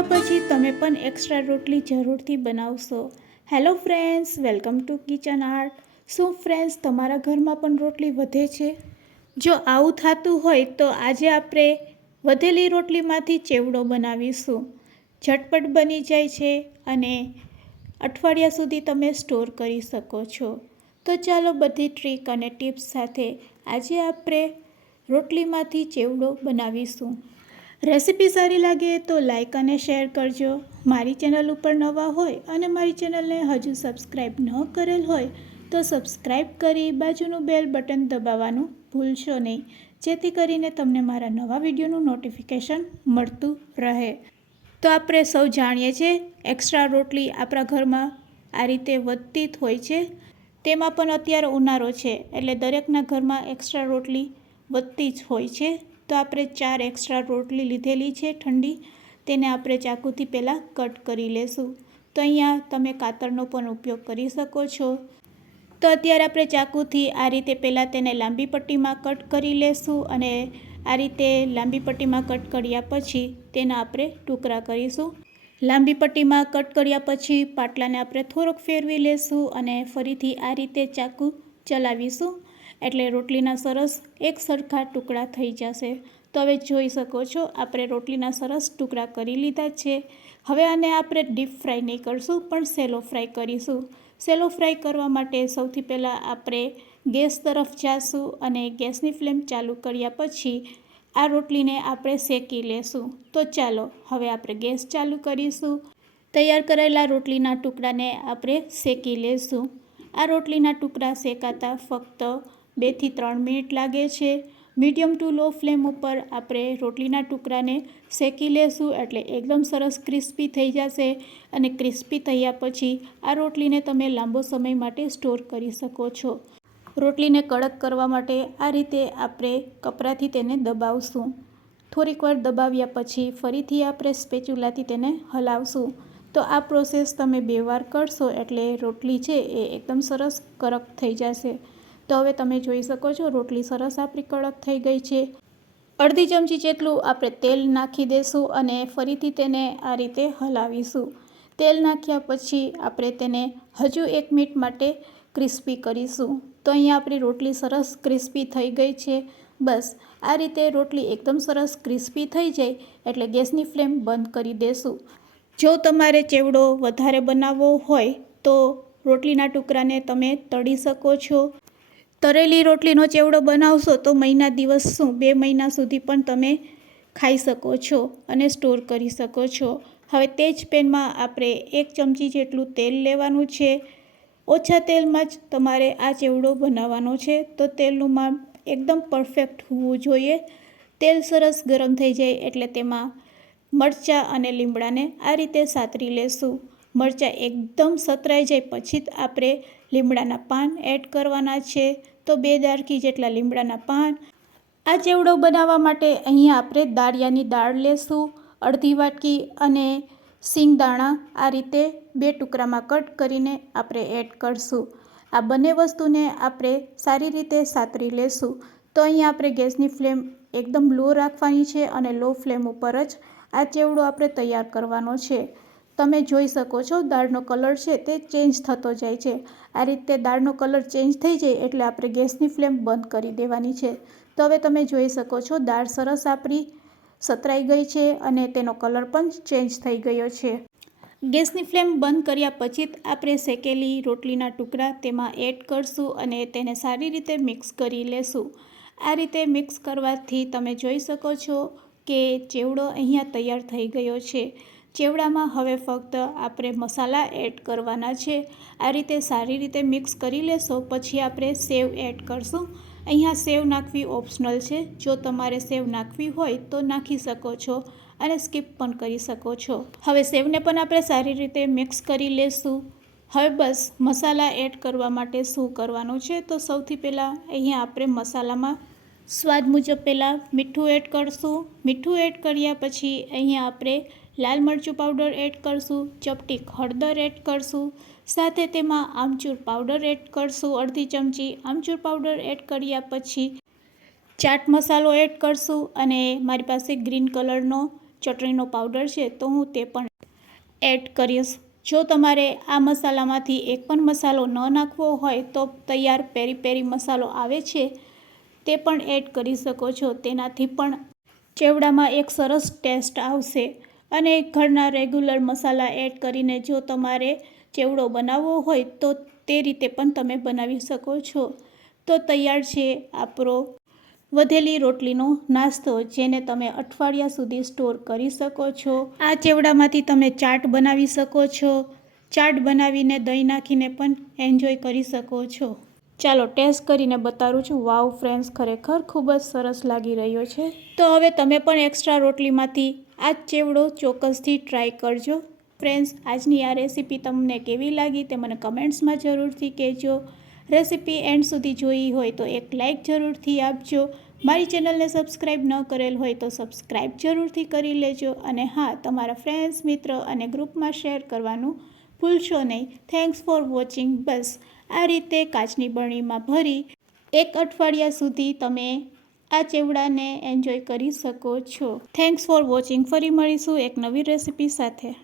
જોયા પછી તમે પણ એક્સ્ટ્રા રોટલી જરૂરથી બનાવશો। Hello friends, welcome to kitchen art. શું ફ્રેન્ડ્સ તમારા ઘરમાં પણ રોટલી વધે છે? જો આવું થતું હોય તો આજે આપણે વધેલી રોટલીમાંથી ચેવડો બનાવીશું। ઝટપટ બની જાય છે અને અઠવાડિયા સુધી તમે સ્ટોર કરી શકો છો। તો ચાલો બધી ટ્રીક અને ટિપ્સ સાથે આજે આપણે રોટલીમાંથી ચેવડો બનાવીશું। રેસીપી સારી લાગે તો લાઈક અને શેર કરજો। મારી ચેનલ ઉપર નવા હોય અને મારી ચેનલને હજુ સબસ્ક્રાઈબ ન કરેલ હોય તો સબસ્ક્રાઈબ કરી બાજુનું બેલ બટન દબાવવાનું ભૂલશો નહીં, જેથી કરીને તમને મારા નવા વિડીયોનું નોટિફિકેશન મળતું રહે। તો આપણે સૌ જાણીએ છીએ એક્સ્ટ્રા રોટલી આપણા ઘરમાં આ રીતે વધતી જ હોય છે। તેમાં પણ અત્યારે ઉનાળો છે એટલે દરેકના ઘરમાં એક્સ્ટ્રા રોટલી વધતી જ હોય છે। તો આપણે 4 એક્સ્ટ્રા રોટલી લીધેલી છે ઠંડી, તેને આપણે ચાકુથી પહેલાં કટ કરી લેશું। તો અહીંયા તમે કાતરનો પણ ઉપયોગ કરી શકો છો। તો અત્યારે આપણે ચાકુથી આ રીતે પહેલાં તેને લાંબી પટ્ટીમાં કટ કરી લેશું અને આ રીતે લાંબી પટ્ટીમાં કટ કર્યા પછી તેના આપણે ટુકડા કરીશું। લાંબી પટ્ટીમાં કટ કર્યા પછી પાટલાને આપણે થોડોક ફેરવી લેશું અને ફરીથી આ રીતે ચાકુ ચલાવીશું એટલે રોટલીના સરસ એક સરખા ટુકડા થઈ જશે। તો હવે જોઈ શકો છો આપણે રોટલીના સરસ ટુકડા કરી લીધા છે। હવે આને આપણે ડીપ ફ્રાય નહીં કરશું પણ સેલો ફ્રાય કરીશું। સેલો ફ્રાય કરવા માટે સૌથી પહેલાં આપણે ગેસ તરફ જાશું અને ગેસની ફ્લેમ ચાલુ કર્યા પછી આ રોટલીને આપણે શેકી લેશું। તો ચાલો હવે આપણે ગેસ ચાલુ કરીશું। તૈયાર કરેલા રોટલીના ટુકડાને આપણે શેકી લેશું। આ રોટલીના ટુકડા શેકાતા ફક્ત 2 થી 3 મિનિટ લાગે છે। મીડિયમ ટુ લો ફ્લેમ ઉપર આપણે રોટલીના ટુકડાને શેકી લેશું એટલે એકદમ સરસ ક્રિસ્પી થઈ જશે અને ક્રિસ્પી થયા પછી આ રોટલીને તમે લાંબો સમય માટે સ્ટોર કરી શકો છો। રોટલીને કડક કરવા માટે આ રીતે આપણે કપડાથી તેને દબાવશું। થોડીક વાર દબાવ્યા પછી ફરીથી આપણે સ્પેચ્યુલાથી તેને હલાવશું। તો આ પ્રોસેસ તમે 2 વાર કરશો એટલે રોટલી છે એ એકદમ સરસ કડક થઈ જશે। તો હવે તમે જોઈ શકો છો રોટલી સરસ આપણી કડક થઈ ગઈ છે। અડધી ચમચી જેટલું આપણે તેલ નાખી દઈશું અને ફરીથી તેને આ રીતે હલાવીશું। તેલ નાખ્યા પછી આપણે તેને હજુ 1 મિનિટ માટે ક્રિસ્પી કરીશું। તો અહીંયા આપણી રોટલી સરસ ક્રિસ્પી થઈ ગઈ છે। બસ આ રીતે રોટલી એકદમ સરસ ક્રિસ્પી થઈ જાય એટલે ગેસની ફ્લેમ બંધ કરી દેશું। જો તમારે ચેવડો વધારે બનાવવો હોય તો રોટલીના ટુકડાને તમે તળી શકો છો। તળેલી રોટલીનો ચેવડો બનાવશો તો મહિના દિવસ શું 2 મહિના સુધી પણ તમે ખાઈ શકો છો અને સ્ટોર કરી શકો છો। હવે તે જ પેનમાં આપણે 1 ચમચી જેટલું તેલ લેવાનું છે। ઓછા તેલમાં જ તમારે આ ચેવડો બનાવવાનો છે। તો તેલનું માપ એકદમ પરફેક્ટ હોવું જોઈએ। તેલ સરસ ગરમ થઈ જાય એટલે તેમાં મરચાં અને લીમડાને આ રીતે સાતરી લેશું। મરચાં એકદમ સતરાઈ જાય પછી જ આપણે લીમડાના પાન એડ કરવાના છે। તો 2 ડાળખી જેટલા લીમડાના પાન। આ ચેવડો બનાવવા માટે અહીંયા આપણે દાળિયાની દાળ લેશું અડધી વાટકી અને સિંગદાણા આ રીતે 2 ટુકડામાં કટ કરીને આપણે એડ કરશું। આ બંને વસ્તુને આપણે સારી રીતે સાતરી લેશું। તો અહીંયા આપણે ગેસની ફ્લેમ એકદમ લો રાખવાની છે અને લો ફ્લેમ ઉપર જ આ ચેવડો આપણે તૈયાર કરવાનો છે। તમે જોઈ શકો છો દાળનો કલર છે તે ચેન્જ થતો જાય છે। આ રીતે દાળનો કલર ચેન્જ થઈ જાય એટલે આપણે ગેસની ફ્લેમ બંધ કરી દેવાની છે। તો હવે તમે જોઈ શકો છો દાળ સરસ આપણી સતરાઈ ગઈ છે અને તેનો કલર પણ ચેન્જ થઈ ગયો છે। ગેસની ફ્લેમ બંધ કર્યા પછી જ આપણે શેકેલી રોટલીના ટુકડા તેમાં એડ કરશું અને તેને સારી રીતે મિક્સ કરી લેશું। આ રીતે મિક્સ કરવાથી તમે જોઈ શકો છો કે ચેવડો અહીંયા તૈયાર થઈ ગયો છે। ચેવડામાં હવે ફક્ત આપણે મસાલા એડ કરવાના છે। આ રીતે સારી રીતે મિક્સ કરી લેશો પછી આપણે સેવ એડ કરશું। અહીંયા સેવ નાખવી ઓપ્શનલ છે। જો તમારે સેવ નાખવી હોય તો નાખી શકો છો અને સ્કીપ પણ કરી શકો છો। હવે સેવને પણ આપણે સારી રીતે મિક્સ કરી લેશું। હવે બસ મસાલા એડ કરવા માટે શું કરવાનું છે તો સૌથી પહેલાં અહીંયા આપણે મસાલામાં સ્વાદ મુજબ પહેલાં મીઠું એડ કરશું। મીઠું એડ કર્યા પછી અહીંયા આપણે લાલ મરચું પાવડર એડ કરશું, ચપટી હળદર એડ કરશું, સાથે તેમાં આમચૂર પાવડર એડ કરશું અડધી ચમચી। આમચૂર પાવડર એડ કર્યા પછી ચાટ મસાલો એડ કરશું અને મારી પાસે ગ્રીન કલરનો ચટણીનો પાવડર છે તો હું તે પણ એડ કરીશ. જો તમારે આ મસાલામાંથી એક પણ મસાલો ન નાખવો હોય તો તૈયાર પેરી પેરી મસાલો આવે છે તે પણ એડ કરી શકો છો. તેનાથી પણ ચેવડામાં એક સરસ ટેસ્ટ આવશે. અને ઘરના રેગ્યુલર મસાલા એડ કરીને જો તમારે ચેવડો બનાવવો હોય તો તે રીતે પણ તમે બનાવી શકો છો. તો તૈયાર છે આપણો વધેલી રોટલીનો નાસ્તો, જેને તમે અઠવાડિયા સુધી સ્ટોર કરી શકો છો. આ ચેવડામાંથી તમે ચાટ બનાવી શકો છો. ચાટ બનાવીને દહીં નાખીને પણ એન્જોય કરી શકો છો. ચાલો ટેસ્ટ કરીને બતાવું છું. વાવ ફ્રેન્ડ્સ, ખરેખર ખૂબ જ સરસ લાગી રહ્યો છે. તો હવે તમે પણ એક્સ્ટ્રા રોટલીમાંથી આ ચેવડો ચોક્કસથી ટ્રાય કરજો. ફ્રેન્ડ્સ, આજની આ રેસીપી તમને કેવી લાગી તે મને કમેન્ટ્સમાં જરૂરથી કહેજો. રેસીપી એન્ડ સુધી જોઈ હોય તો એક લાઇક જરૂરથી આપજો. મારી ચેનલને સબસ્ક્રાઈબ ન કરેલ હોય તો સબસ્ક્રાઈબ જરૂરથી કરી લેજો. અને હા, તમારા ફ્રેન્ડ્સ, મિત્ર અને ગ્રુપમાં શેર કરવાનું ભૂલશો નહીં. Thanks for watching. બસ આ રીતે કાચની બરણીમાં ભરી એક અઠવાડિયા સુધી તમે આ ચેવડાને એન્જોય કરી શકો છો. Thanks for watching. ફરી મળીશું એક નવી રેસીપી સાથે.